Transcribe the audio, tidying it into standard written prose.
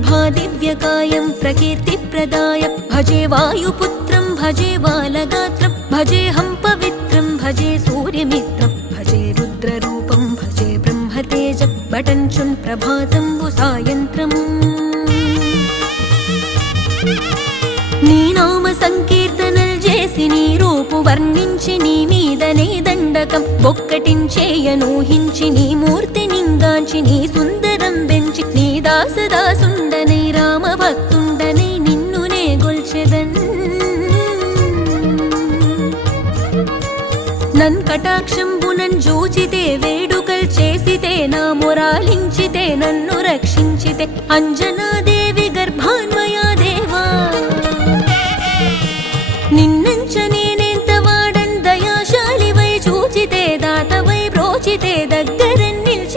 ప్రభాదివ్యకాయం ప్రకీర్తిప్రదాయ భజే వాయుపుత్రం భజే బాలగాత్రం భజేహం పవిత్రం భజే సూర్యమిత్రం భజే రుద్రరూపం భజే బ్రహ్మతేజం బటంచున్ ప్రభాతంబు సాయంత్రము నీ నామ సంకీర్తనల్ చేసి నీ రూపు వర్ణించి నీ మీదనే దండకం బొక్కటించేయనూహించి నీ మూర్తి నింగాంచి నీ సుందరం బెంచి నీ దాసదాసుండనై రామ భక్తుండనై నిన్నునే గొల్చెదన్ నన్ కటాక్షంబునన్ జూచితే వేడుకల్ చేసితే నా మొరాలించితే నన్ను రక్షించితే అంజనా